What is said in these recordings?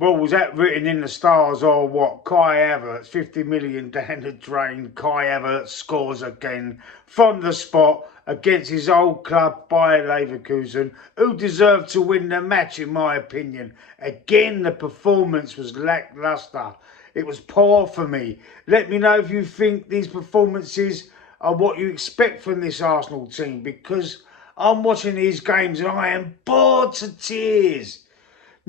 Well, was that written in the stars or what? Kai Havertz, 50 million down the drain. Kai Havertz scores again from the spot against his old club, Bayer Leverkusen, who deserved to win the match, in my opinion. Again, the performance was lacklustre. It was poor for me. Let me know if you think these performances are what you expect from this Arsenal team, because I'm watching these games and I am bored to tears.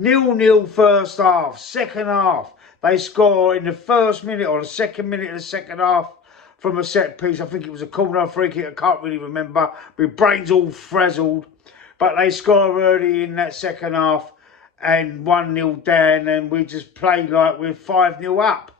0-0 first half. Second half, they score in the first minute or the second minute of the second half from a set piece. I think it was a corner, free kick. I can't really remember. My brain's all frazzled. But they score early in that second half and 1-0 down, and we just play like we're 5-0 up.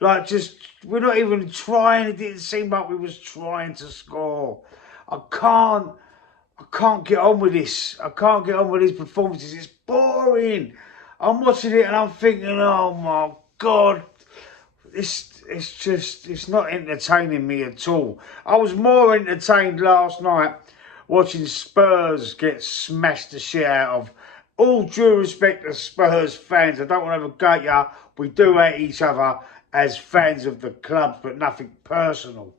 Like, just, we're not even trying. It didn't seem like we was trying to score. I can't get on with this. I can't get on with these performances. It's boring. I'm watching it and I'm thinking, oh my God, it's not entertaining me at all. I was more entertained last night watching Spurs get smashed the shit out of. All due respect to Spurs fans, I don't want to have a go at you. We do hate each other as fans of the clubs, but nothing personal.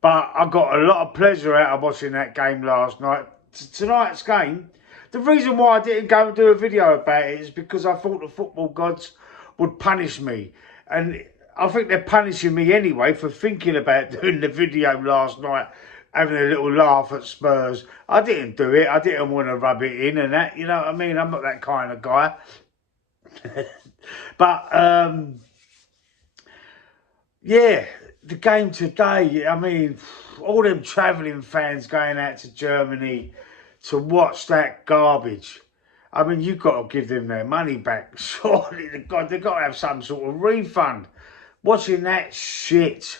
But I got a lot of pleasure out of watching that game last night. Tonight's game, the reason why I didn't go and do a video about it is because I thought the football gods would punish me. And I think they're punishing me anyway for thinking about doing the video last night, having a little laugh at Spurs. I didn't do it. I didn't want to rub it in and that, you know what I mean? I'm not that kind of guy. But, yeah, the game today, I mean, all them travelling fans going out to Germany to watch that garbage. I mean, you've got to give them their money back. Surely, they've got to have some sort of refund. Watching that shit.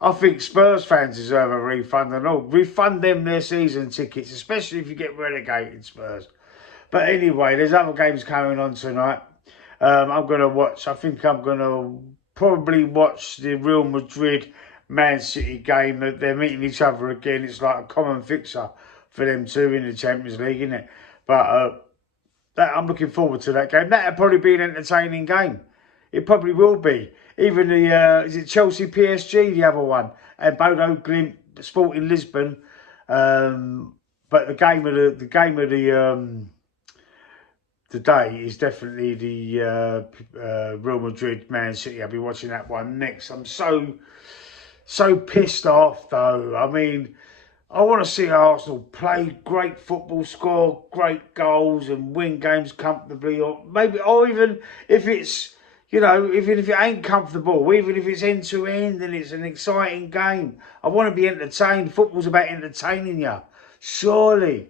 I think Spurs fans deserve a refund and all. Refund them their season tickets, especially if you get relegated, Spurs. But anyway, there's other games coming on tonight. I'm going to watch, I think I'm going to probably watch the Real Madrid Man City game. They're meeting each other again. It's like a common fixer for them two in the Champions League, isn't it? But I'm looking forward to that game. That'll probably be an entertaining game. It probably will be. Even the is it Chelsea PSG, the other one, and Bodo Glimt Sporting Lisbon. But the game of the day is definitely the Real Madrid Man City. I'll be watching that one next. I'm so pissed off though. I mean, I want to see Arsenal play great football, score great goals and win games comfortably, or even if it's, you know, even if it ain't comfortable, even if it's end to end and it's an exciting game. I want to be entertained. Football's about entertaining you, surely.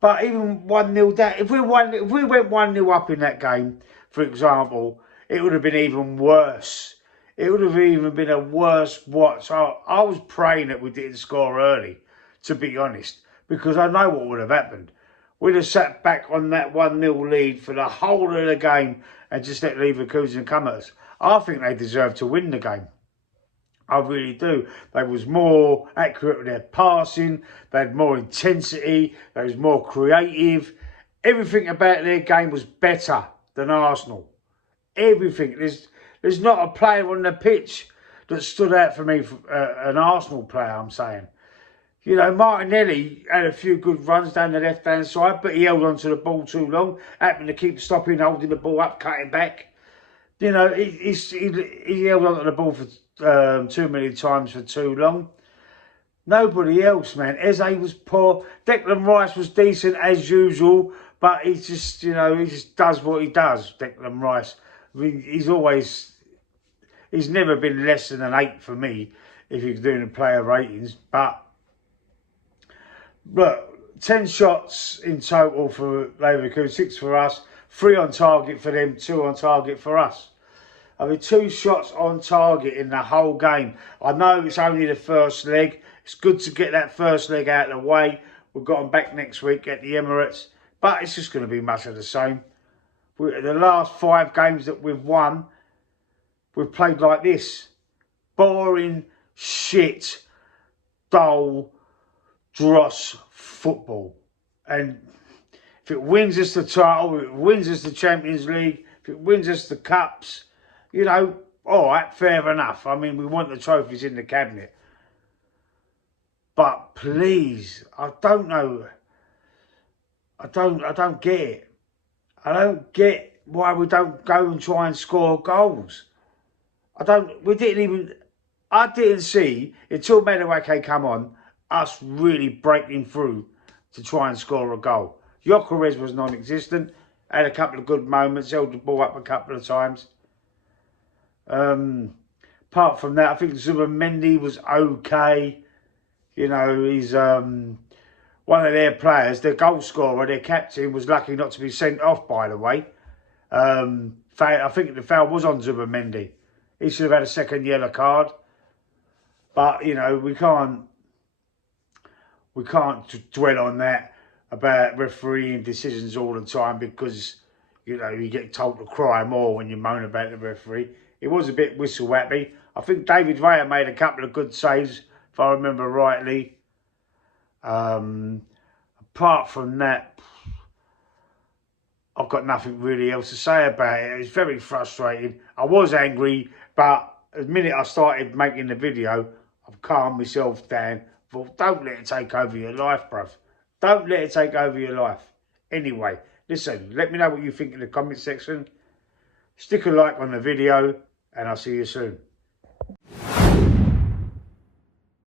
But even 1-0 down, if we went 1-0 up in that game, for example, it would have been even worse. It would have even been a worse watch. I was praying that we didn't score early, to be honest, because I know what would have happened. We'd have sat back on that 1-0 lead for the whole of the game and just let Leverkusen come at us. I think they deserve to win the game. I really do. They was more accurate with their passing. They had more intensity. They was more creative. Everything about their game was better than Arsenal. Everything. There's not a player on the pitch that stood out for me, an Arsenal player, I'm saying. You know, Martinelli had a few good runs down the left-hand side, but he held on to the ball too long. Happened to keep stopping, holding the ball up, cutting back. You know, he held on to the ball for too many times for too long. Nobody else, man. Eze was poor. Declan Rice was decent as usual, but he's just, you know, he just does what he does, Declan Rice. I mean, he's never been less than an 8 for me if you're doing the player ratings. But look, 10 shots in total for Leverkusen, 6 for us, 3 on target for them, 2 on target for us. I mean, 2 shots on target in the whole game. I know it's only the first leg. It's good to get that first leg out of the way. We've got them back next week at the Emirates. But it's just going to be much of the same. The last 5 games that we've won, we've played like this. Boring, shit, dull, dross football. And if it wins us the title, if it wins us the Champions League, if If it wins us the cups, you know, all right, fair enough. I mean, we want the trophies in the cabinet. But please, I don't know. I don't get it. I don't get why we don't go and try and score goals. I didn't see, until Madueke come on, us really breaking through to try and score a goal. Gyökeres was non-existent, had a couple of good moments, held the ball up a couple of times. Apart from that, I think Zubimendi was okay. You know, he's one of their players, their goal scorer, their captain, was lucky not to be sent off, by the way. I think the foul was on Zubimendi. He should have had a second yellow card. But, you know, we can't dwell on that about refereeing decisions all the time, because, you know, you get told to cry more when you moan about the referee. It was a bit whistle-happy. I think David Raya made a couple of good saves, if I remember rightly. Apart from that, I've got nothing really else to say about it. It's very frustrating. I was angry, but the minute I started making the video, I've calmed myself down. Thought, don't let it take over your life, bruv. Don't let it take over your life. Anyway, listen, let me know what you think in the comment section. Stick a like on the video, and I'll see you soon.